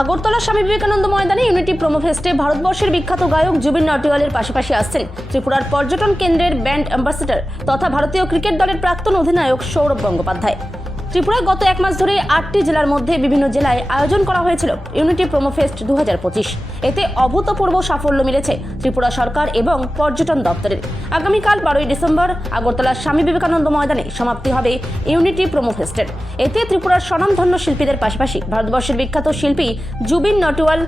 আগরতলা স্বামী বিবেকানন্দ ময়দানে unity promo ফেস্টে ভারতবর্ষের বিখ্যাত গায়ক জুবিন নটিওয়ালের পাশাপাশি আসছেন। ত্রিপুরার পর্যটন কেন্দ্রের ব্যান্ড অ্যাম্বাসেডর তথা ভারতীয় ক্রিকেট দলের প্রাক্তন অধিনায়ক সৌরভ গঙ্গোপাধ্যায়। ত্রিপুরায় গত এক মাস ধরে আটটি জেলার মধ্যে বিভিন্ন জেলায় আয়োজন করা হয়েছিল ইউনিটি প্রোমো ফেস্ট দু এতে অভূতপূর্ব সাফল্য মিলেছে ত্রিপুরা সরকার এবং পর্যটন দপ্তরের। আগামীকাল বারোই ডিসেম্বর আগরতলার স্বামী বিবেকানন্দ ময়দানে সমাপ্তি হবে ইউনিটি প্রোমো ফেস্টের এতে ত্রিপুরার স্বনামধন্য শিল্পীদের পাশাপাশি ভারতবর্ষের বিখ্যাত শিল্পী জুবিন নটিওয়াল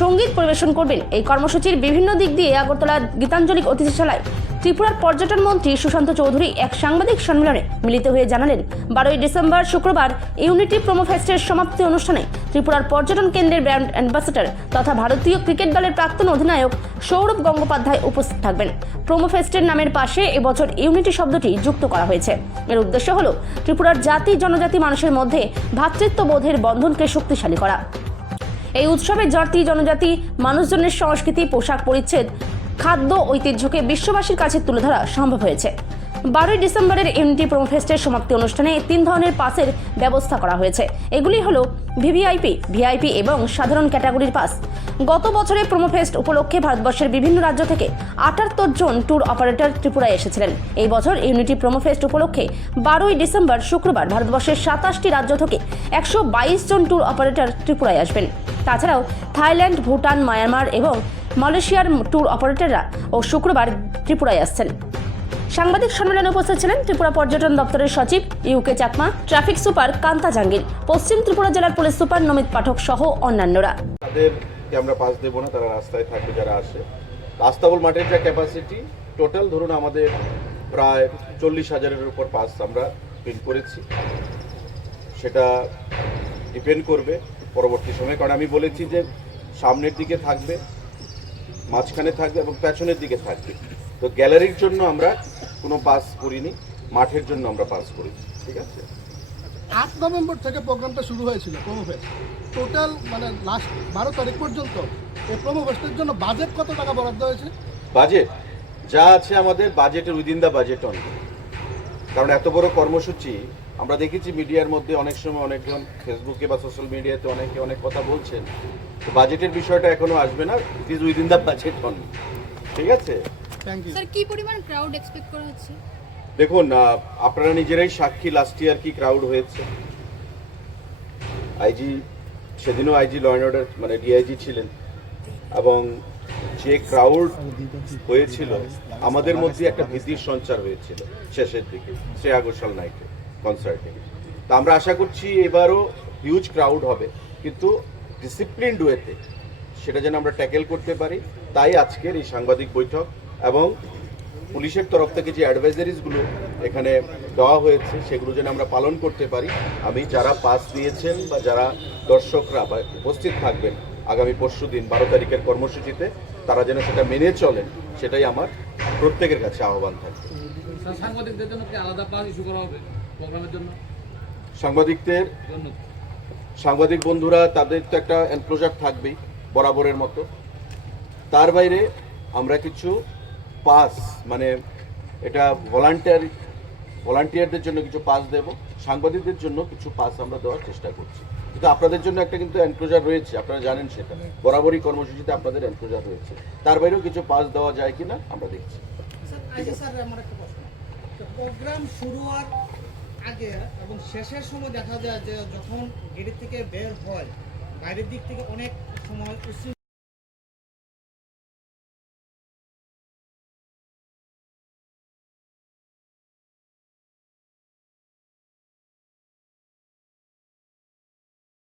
সংগীত পরিবেশন করবেন। এই কর্মসূচির বিভিন্ন দিক দিয়ে আগরতলা গীতাঞ্জলি অতিথিশালায় ত্রিপুরার পর্যটন মন্ত্রী সুশান্ত চৌধুরী এক সাংবাদিক সম্মেলনে মিলিত হয়ে জানালেন, বারোই ডিসেম্বর শুক্রবার ইউনিটি প্রোমো ফেস্টের সমাপ্তি অনুষ্ঠানে ত্রিপুরার পর্যটন কেন্দ্রের ব্র্যান্ড অ্যাম্বাসেডর তথা ভারতীয় ক্রিকেট দলের প্রাক্তন অধিনায়ক সৌরভ গঙ্গোপাধ্যায় উপস্থিত থাকবেন। প্রোমো ফেস্টের নামের পাশে এবছর ইউনিটি শব্দটি যুক্ত করা হয়েছে। এর উদ্দেশ্য হল ত্রিপুরার জাতি জনজাতি মানুষের মধ্যে ভ্রাতৃত্ববোধের বন্ধনকে শক্তিশালী করা। এই উৎসবে জাতি, জনজাতি, মানুষজনের সংস্কৃতি, পোশাক পরিচ্ছেদ, খাদ্য ঐতিহ্যকে বিশ্ববাসীর কাছে তুলে ধরা সম্ভব হয়েছে। বারোই ডিসেম্বরের ইউনিটি প্রোমো ফেস্টের সমাপ্তি অনুষ্ঠানে তিন ধরনের পাসের ব্যবস্থা করা হয়েছে। এগুলি হল ভিভিআইপি, ভিআইপি এবং সাধারণ ক্যাটাগরির পাস। গত বছরে প্রোমো ফেস্ট উপলক্ষে ভারতবর্ষের বিভিন্ন রাজ্য থেকে আটাত্তর জন ট্যুর অপারেটর ত্রিপুরায় এসেছিলেন। এই বছর ইউনিটি প্রোমো ফেস্ট উপলক্ষে বারোই ডিসেম্বর শুক্রবার ভারতবর্ষের সাতাশটি রাজ্য থেকে একশো বাইশ জন ট্যুর অপারেটর ত্রিপুরায় আসবেন। তাছাড়াও থাইল্যান্ড, ভুটান, মায়ানমার এবং মালয়েশিয়ার ট্যুর অপারেটররা ও শুক্রবার ত্রিপুরায় আসছেন। সাংবাদিক সম্মেলনে উপস্থিত ছিলেন ত্রিপুরা পর্যটন দপ্তরের সচিব U K Chakma, traffic super Kanta Jangir পশ্চিম ত্রিপুরা জেলার পুলিশ সুপার নমিত পাঠক সহ অন্যান্যরা। তাদেরকে আমরা পাস দেবো না, তারা রাস্তায় থাকবে যারা আসে। আস্তাবল মাঠের যা ক্যাপাসিটি টোটাল ধরুন আমাদের প্রায় চল্লিশ হাজারের উপর পাস আমরা প্রিন্ট করেছি। সেটা ডিপেন্ড করবে। পরবর্তী সময়ে কারণ আমি বলেছি যে সামনের দিকে থাকবে মাঝখানে থাকবে এবং পেছনের দিকে থাকবে। তো গ্যালারির জন্য আমরা কোনো পাস করিনি মাঠের জন্য আমরা পাস করেছি ঠিক আছে? আট নভেম্বর থেকে প্রোগ্রামটা শুরু হয়েছিল প্রোমোফেস্ট টোটাল মানে লাস্ট বারো তারিখ পর্যন্ত এই প্রোমোফেস্টের জন্য বাজেট কত টাকা বরাদ্দ হয়েছে? বাজেট যা আছে আমাদের বাজেটের উইদিন দ্য বাজেট অন কারণ এত বড় কর্মসূচি আমরা দেখেছি মিডিয়ার মধ্যে অনেক সময় অনেকজন ফেসবুকে বা সোশ্যাল মিডিয়াতে অনেকে অনেক কথা বলছেন। তো বাজেটের বিষয়টা এখনও আসবে না it is within the budget on ঠিক আছে? থ্যাংক ইউ স্যার কি পরিমাণ ক্রাউড এক্সপেক্ট করা হচ্ছে? দেখুন আপনারা নিজেরাই সাক্ষী লাস্ট ইয়ার কি ক্রাউড হয়েছে। আইজি সেদিনও আইজি ল অ্যান্ড অর্ডার মানে ডিআইজি ছিলেন। এবং যে ক্রাউড হয়েছিল আমাদের মধ্যে একটা ভীতির সঞ্চার হয়েছিল শেষের দিকে শ্রেয়া ঘোষাল নাইটে। কনসার্টে তা আমরা আশা করছি এবারও হিউজ ক্রাউড হবে, কিন্তু ডিসিপ্লিনড ওয়েতে সেটা যেন আমরা ট্যাকেল করতে পারি, তাই আজকের এই সাংবাদিক বৈঠক এবং পুলিশের তরফ থেকে যে অ্যাডভাইজারিজগুলো এখানে দেওয়া হয়েছে, সেগুলো যেন আমরা পালন করতে পারি। আমি যারা পাস নিয়েছেন বা যারা দর্শকরা বা উপস্থিত থাকবেন আগামী পরশু দিন বারো তারিখের কর্মসূচিতে, তারা যেন সেটা মেনে চলেন, সেটাই আমার প্রত্যেকের কাছে আহ্বান থাকবে। সাংবাদিকদের জন্য আলাদা পাস ইস্যু করা হবে? সাংবাদিকদের সাংবাদিক বন্ধুরা তাদের তো একটা এনক্লোজার থাকবেই বরাবরের মতো। তার বাইরে আমরা কিছু পাস মানে এটা ভলান্টিয়ার ভলান্টিয়ারদের জন্য কিছু পাস দেব। সাংবাদিকদের জন্য কিছু পাস আমরা দেওয়ার চেষ্টা করছি। কিন্তু আপনাদের জন্য একটা কিন্তু এনক্লোজার রয়েছে আপনারা জানেন সেটা। বরাবরই কর্মসূচিতে আপনাদের এনক্লোজার রয়েছে। তার বাইরেও কিছু পাস দেওয়া যায় কিনা আমরা দেখছি। আচ্ছা স্যার আমার একটা প্রশ্ন। তো প্রোগ্রাম শুরু হওয়ার আগে এবং শেষের সময় দেখা যায় যে যখন গেটের থেকে বের হয়, বাইরের দিক থেকে অনেক সময় উচ্ছৃঙ্খল